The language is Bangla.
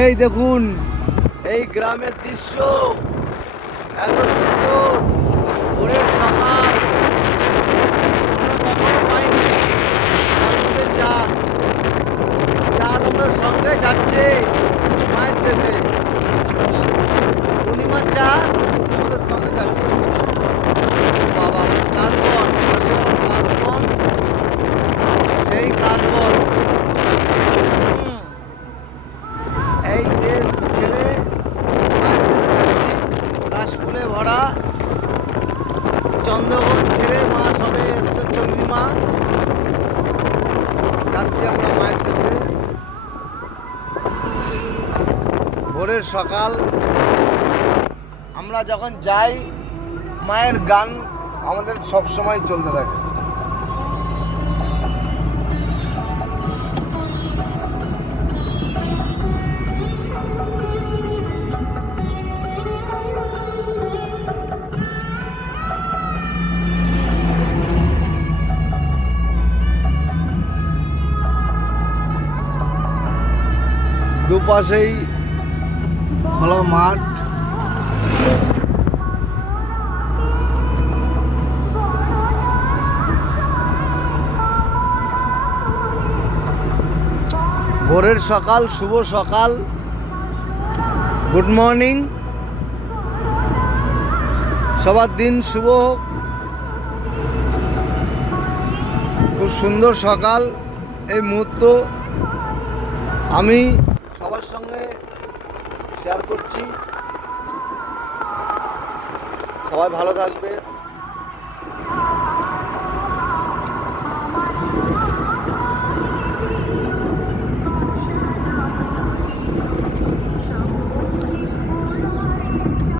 এই দেখুন এই গ্রামের দৃশ্য এত সুন্দর। ভোরের সকাল কখনো পাইনি। তার মধ্যে চাঁদ চাঁদ আমাদের সঙ্গে যাচ্ছে মায়ের দেশে। পূর্ণিমার চাঁদ আমাদের সঙ্গে যাচ্ছে। বাবা কালবন কালবন সেই কালবন এই দেশ ছেড়ে মায়ের দেশে যাচ্ছি। কাশফুলে ভরা চন্দ্রগণ ছেড়ে মা সবে এসছে চন্দ্রিমা। যাচ্ছি আমরা মায়ের দেশে। ভোরের সকাল আমরা যখন যাই মায়ের গান আমাদের সব সময় চলতে থাকে। দুপাশেই খোলা মাঠ। ভোরের সকাল, শুভ সকাল, গুড মর্নিং। সবার দিন শুভ হোক। খুব সুন্দর সকাল এই মুহূর্ত আমি সবার সঙ্গে শেয়ার করছি। সবাই ভালো থাকবে।